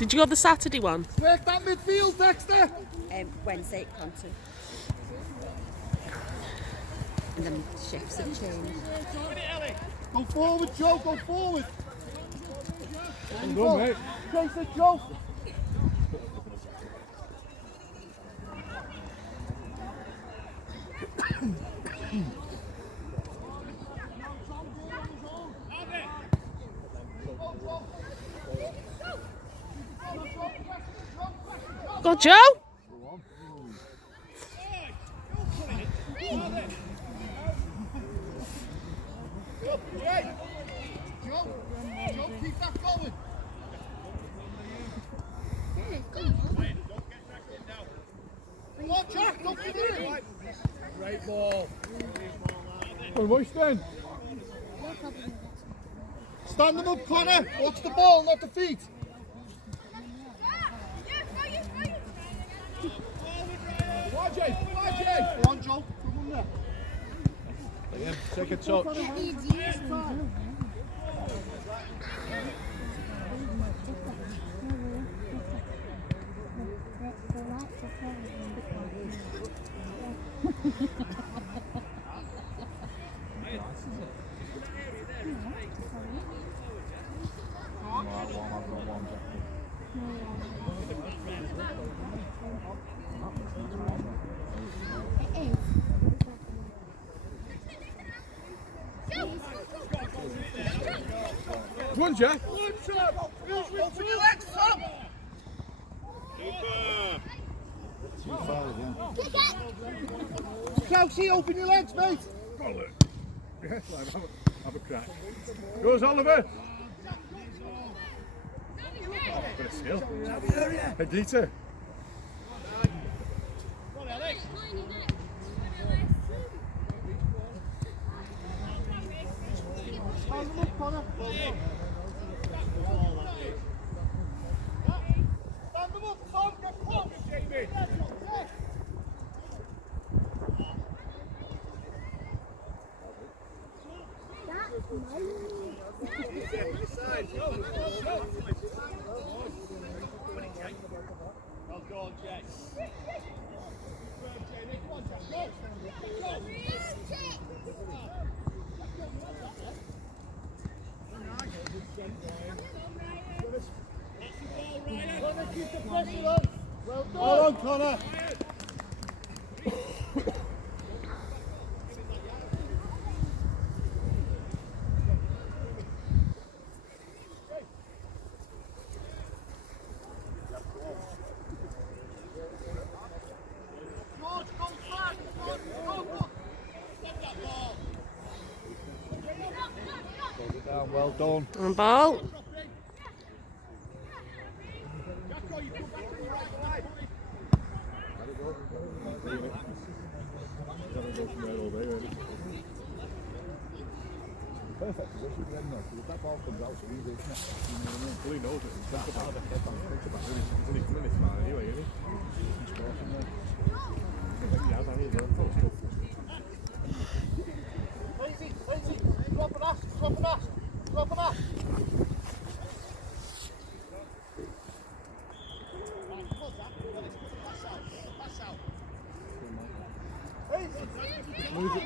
Did you go the Saturday one? Work that midfield, Dexter. Wednesday at Conton. And then shifts have changed. Go forward, Joe, go forward. Well done, mate. Chase it, Joe. Go, Joe! Joe, keep that going. Come on, Jack, don't give it in. Great ball. Well, watch then. Stand them up, Connor. Watch the ball, not the feet. Go on, Joe. Come on there. Yeah, take a touch. Come on, Jack. Open your legs, Tom. Chelsea, open your legs, mate. Go on, Luke. Yes, lad, have a crack. Goes Oliver. Oh, bit of skill. Hey, Dieter. Stand them up, Connor. Stand them up, Tom. Get close. Jamie. Well done, Jay. Keep the pressure on. Well done. Well done, Connor. George, go back. Go. Get that ball. Hold it down, well done. On ball. Perfect position for them though, because if that ball comes out so easy, isn't it? You know what I mean? Well, he knows it. Think about it. He's only coming this far anyway, isn't he? He can score from there. I think he has, hasn't he? Easy. Drop an ass. Pass out. Move it.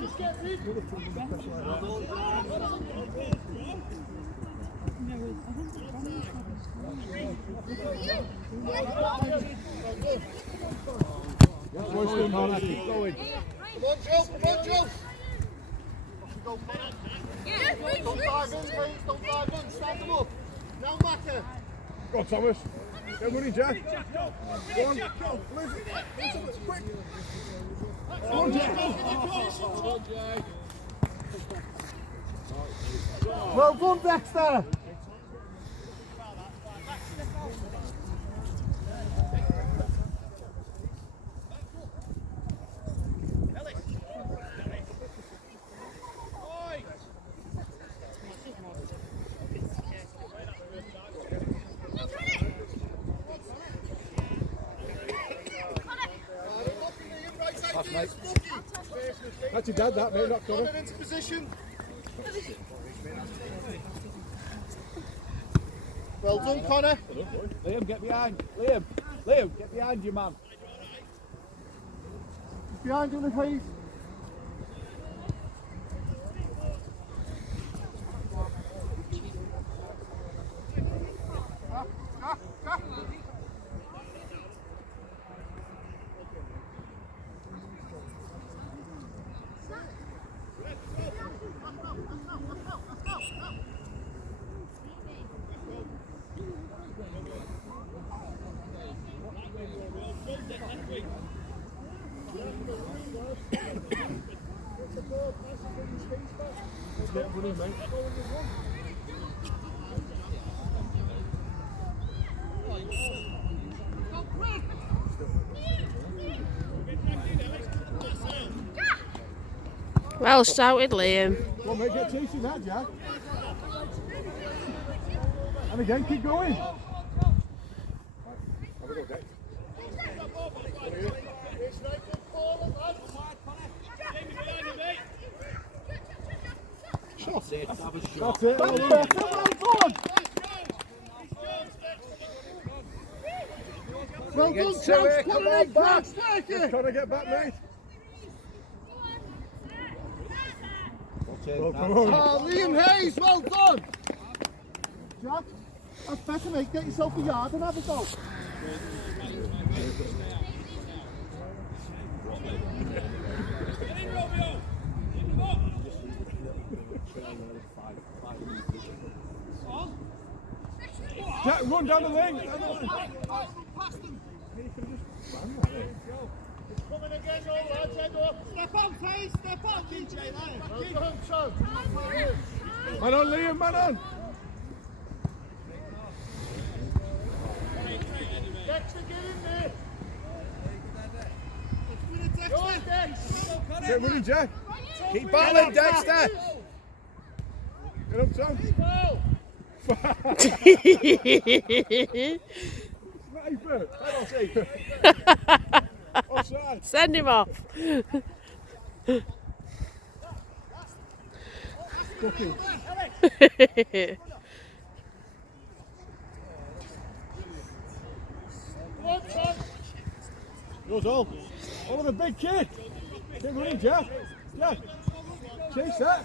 Just get in. Watch them, Connor. Keep going. Come on, Joe. Go, Connor. Don't dive in, please. Don't dive in. Stand them up. Now, Macca. Go on, Thomas. Get money, Jack. Go on. Quick. Go on, Jack. Well done, Dexter. Pass, mate. That's your dad, that, mate, not Connor. Into position. Well done, Connor. Liam, get behind. Liam, get behind you, man. Behind you, Hayes. Get running, mate. Well shouted, Liam. Come on, mate, get chasing that, Jack. And again, keep going. Have a go, Jack. Shot it. That's it. Well done. Well done, Get to Charles. it. Come on, back. Just trying to get back, mate. Well, come on. Oh, Liam Hayes, well done. Jack, that's better, mate. Get yourself a yard and have a go. Jack, run down the lane. Coming again, all lads, head up. Step on, Hayes, step on. DJ, well done, son. Man on, Liam, man on. Dexter, get in there. Dexter. Get running, Jack. Keep battling, Dexter. Get up, Tom. Sniper. Offside. Send him off. Yours all. All of a big kick. Get running, Jack. Jack. Chase that.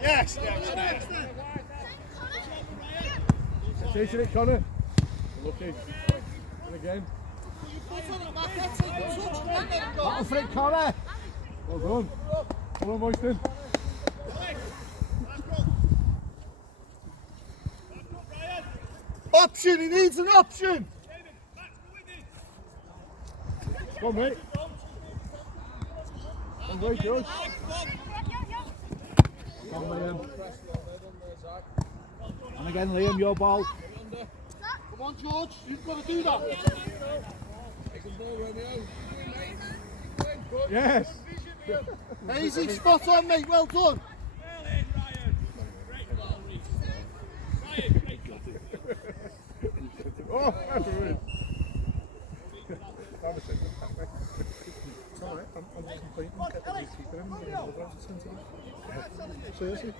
Yes, Dexter. Chasing it, Connor. Lucky. And again. Battle for it, Connor. Well done. Come on, Moiston. Option, he needs an option. Come on, mate. Come on, George. Come on, Liam. And again, Liam, your ball. Come on, George, you've got to do that. Yes. Easy, spot on, mate, well done. Oh, that's good. It's alright, I'm just complaining. Seriously?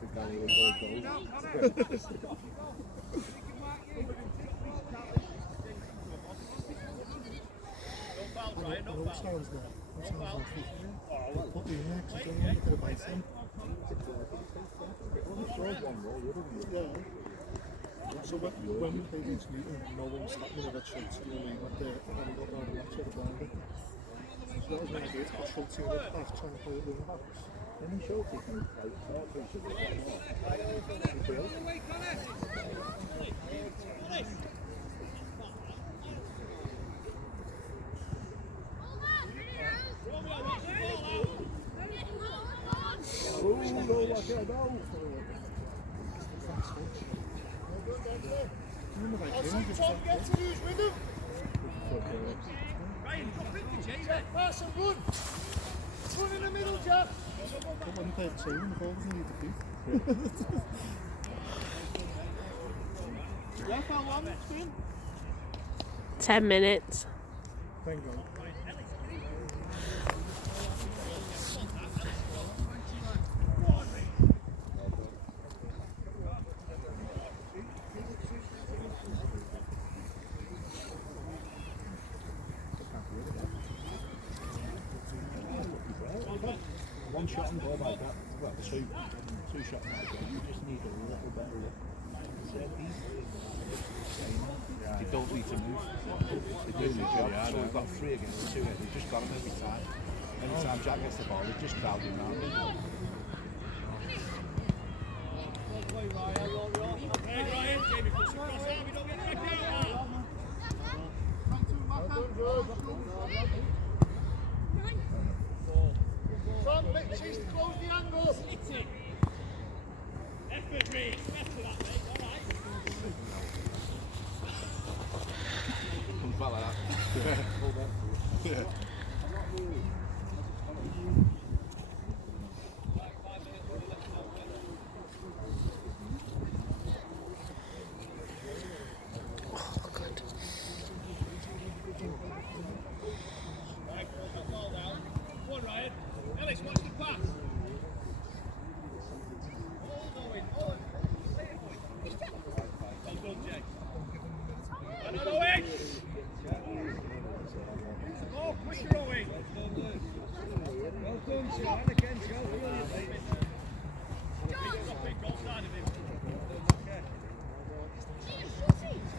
The guy with the goal. So when we played against Newton, no one was stopping with that Schultz in the league up there, and then we got down the match at the blinder. So that was when I did, got Schultz in the half trying to play at wing back. And then Schultz is like, Tom, get to who's with him. Jack, pass and run. Run in the middle, Jack. Come on, play the team, the ball doesn't need to beat. Yeah, how long it's been? 10 minutes. Thank God. one shot and goal like that, well, two shots like that, you just need a little better look. They don't need to move. They do their job. So we've got 3 against 2 here. They've just got him every time. Anytime Jack gets the ball, they just crowd him around him. Front, Mitchies, close the angle. Comes back like that. Yeah.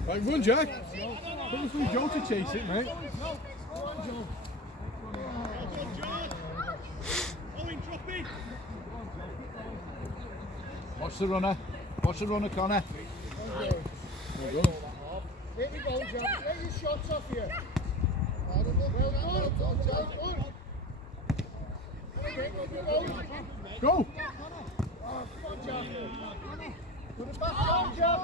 Right, run, Jack. Put us through Joe to chase it, mate. Watch the runner. Watch the runner, Connor. Here we go, Jack. Get your shots off here. Well done, Jack. Go! Come on, Jack. Put it back down, Jack.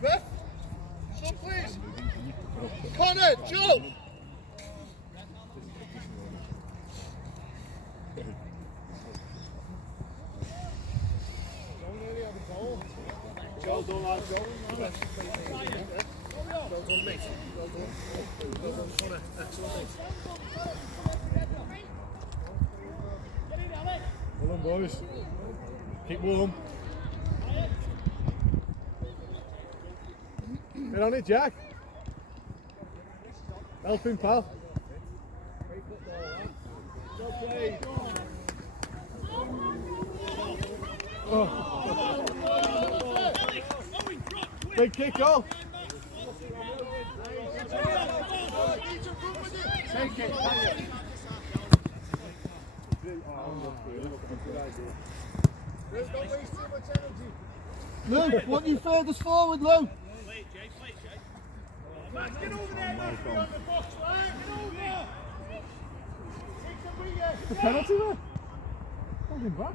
Ref, stop please. Connor, Joe. Joe, don't like Joe. Well done, mate. Well done, Connor. Excellent. Well done, boys. Keep warm. Get on it, Jack. Help him, pal. Oh. Big kick, goal. Take it. Don't waste too much energy. Lou, want you furthest forward, Lou? Max, get over there, Murphy, on the box line. Get over. Take the bigger. The penalty there? Hold him back.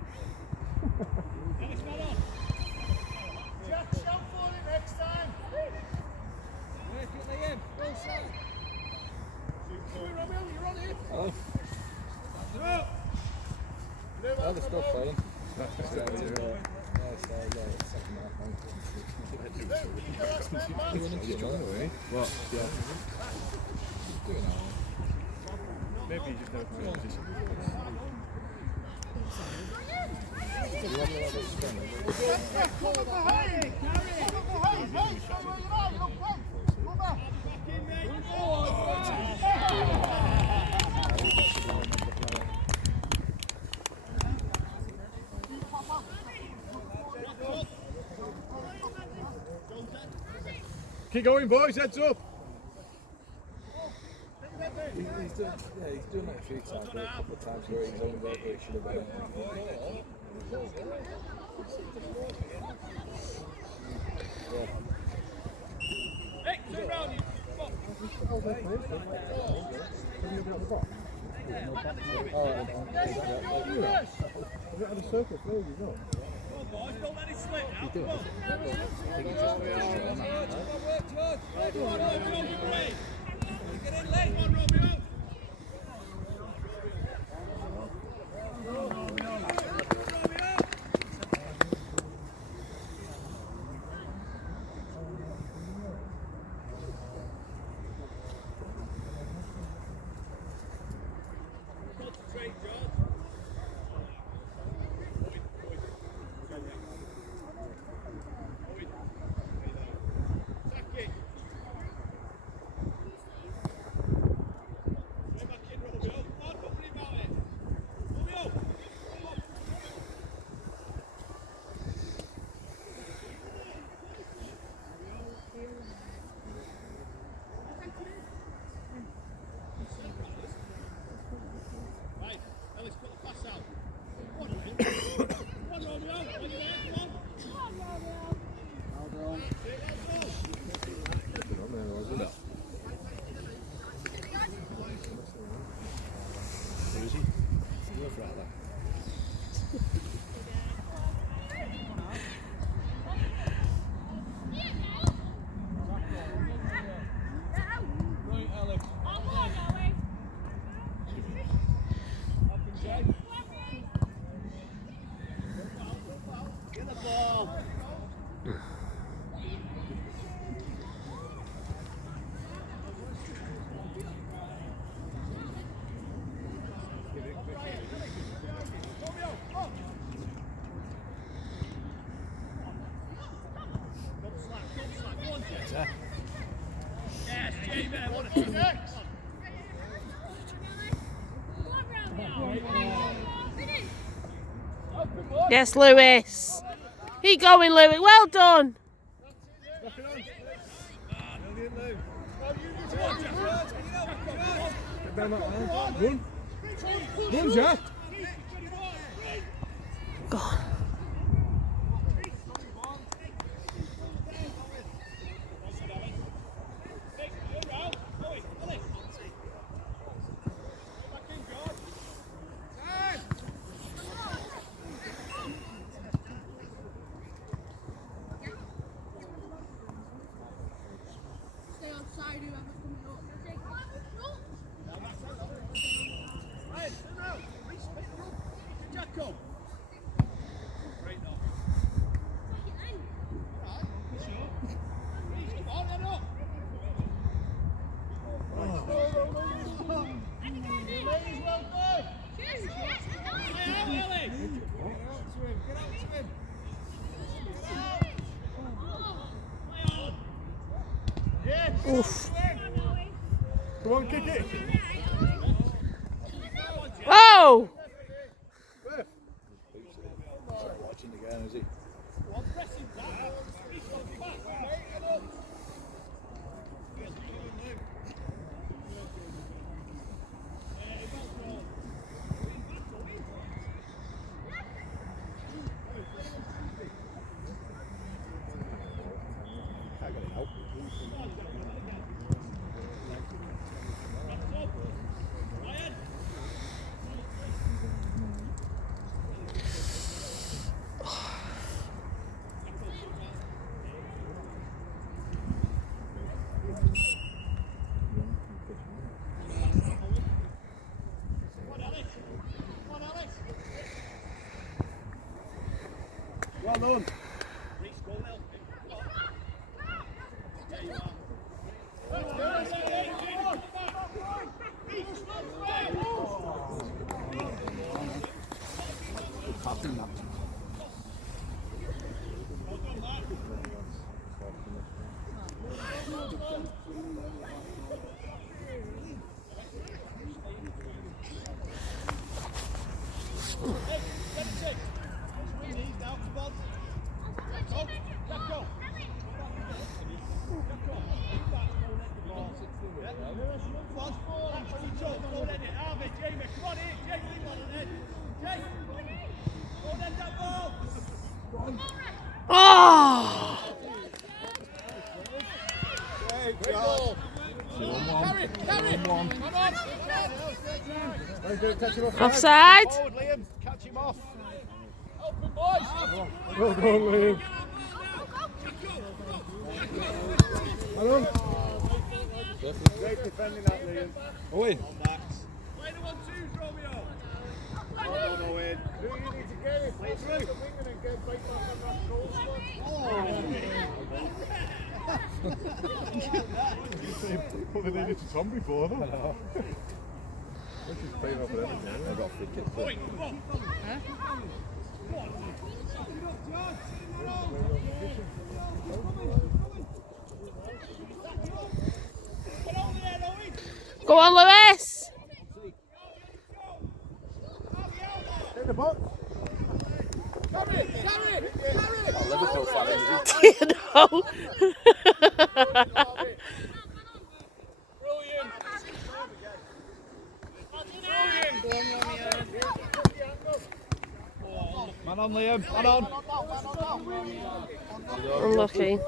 Jack, shout for it next time. You're on it. They're still playing. Well, yeah. Maybe you just never come in position. Cover behind. Cover behind. Hey, stay where you are. You don't play. Go back. Keep going, boys. Heads up. He's doing that a few times, but a couple of times where he's only there, but he should have been. Hey, turn around, you. Had a circle, please, you know. He does. I think he just makes sure, man. Easy. Look at that. Get the ball. Yes, Lewis. Keep going, Lewis. Well done. Run, Jack. Go on. Oof. Come on, kick it. Whoa! Watching again, is he? Can't get it out. Well done. Oh! Offside? Forward, Liam. Catch him off. Open boys. Well done, Liam. Aaron. Great defending that, Liam. Owen. Well done, Owen. Who you need to get it? Play through the wing and then get right back on that goal spot. Put it into Tom before, though. This is paying off everything. I got free kick. Go on, Lewis. In the box. Liverpool fan, is he? You know. Man on, Liam. Man on. Unlucky.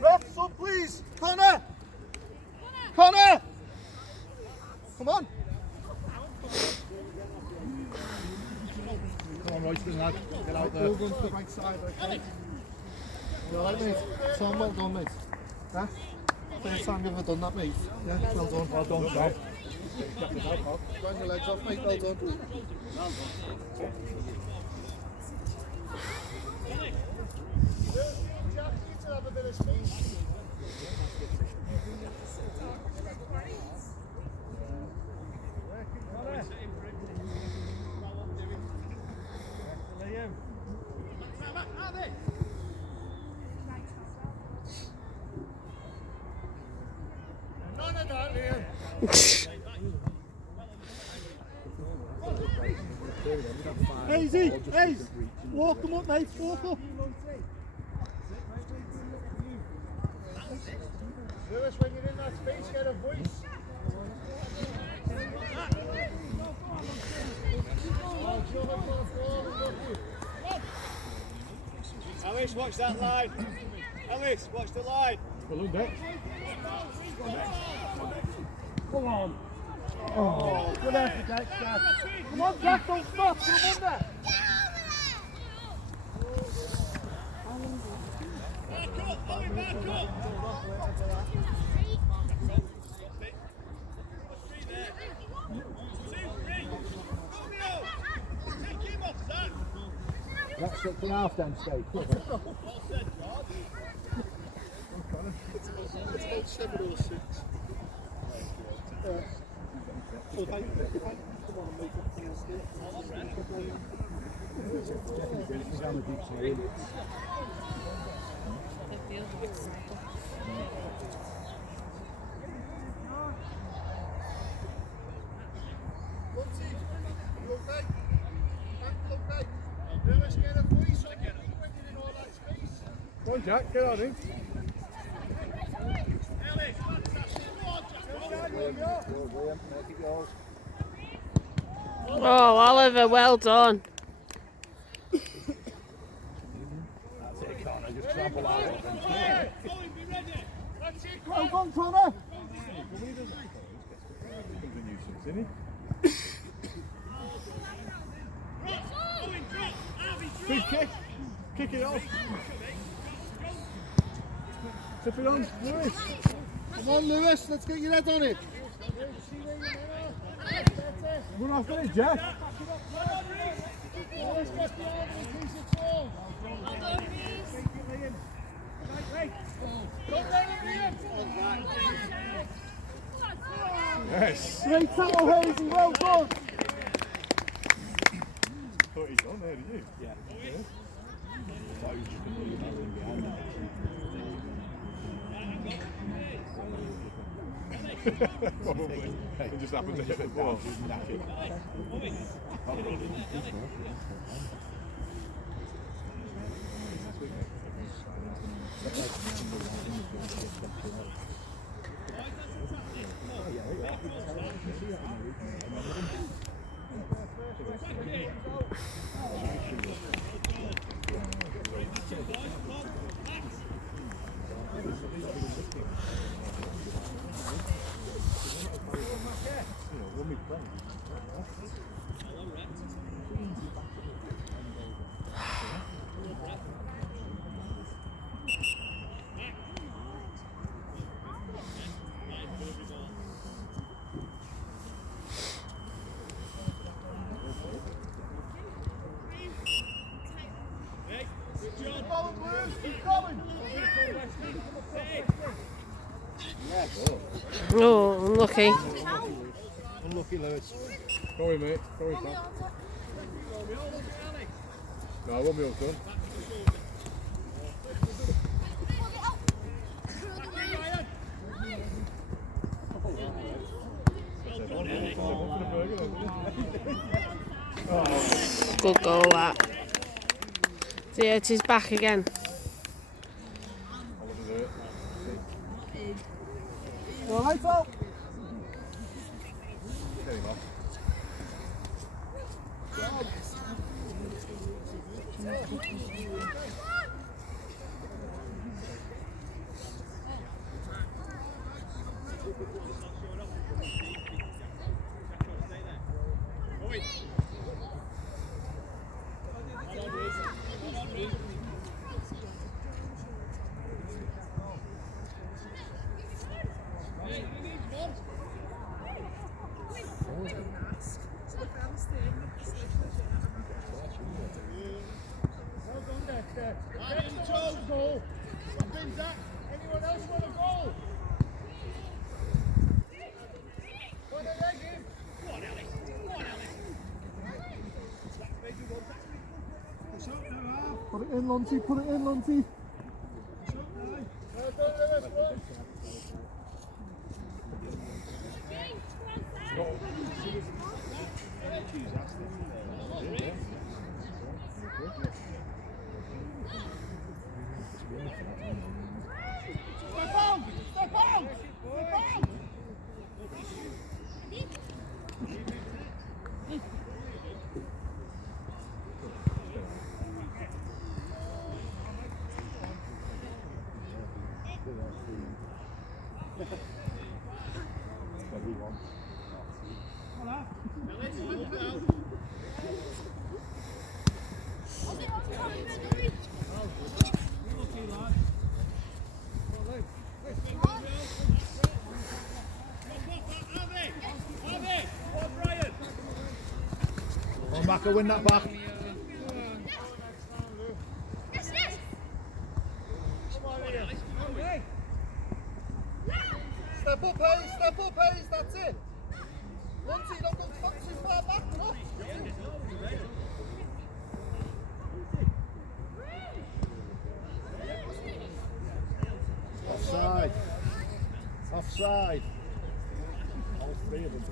Ref, up please. Connor. Connor. Come on. Come on, Royston, lad. Get out there. Move on to the right side, okay? You alright, mate? Tom, well done, mate. Huh? First time you've ever done that, mate. Yeah, well done. Well done, Tom. Grind your legs off, mate. Well done. Jack needs to have a bit of space. None of that, Liam. Easy, easy. Walk them up, mate. Walk up. Lewis, when you're in that space, get a voice. Ellis, watch that line. Ellis, watch the line. Well done, Dex. Come on. Oh, good effort, Dex. Come on, Jack, don't stop. Come on there. That's 6.5 then, Steve. It's about 7 or 6. So if I come on and make it feel still. You okay? Ankle okay? Lewis, get a voice on it when you're in all that space. Come on, Jack, get on him. Oh, Oliver, well done. That's it, Connor. Just trample out of him. Well done, Connor. Big kick. Kick it off. Tip it on, Lewis. Come on, Lewis, let's get your head on it. Run after it, Jack. Lewis, get behind it in case it's wrong. Yes. Great tackle, Hazy, well done. Thought he'd done there, did you? Yeah. So you just can leave that in behind that. Probably. It just happened to hit the ball. Keep going, Blues, keep going. Oh, unlucky. Unlucky, Lewis. Go in, mate. Go in, Tom. No, I won't be all done. Good goal, that. So yeah, it is back again. All right, Tom. There you go. Anyone else want a goal? Put a leg in. Put it in, Lunty. Put it in, Lunty. Well done, Lewis, boys. Step out! Step out! Step out! Come on, Maka, win that back. Step up, Hayes! Step up, Hayes! That's it! Lunty, don't go too far back, enough! Offside. Offside. All three of them.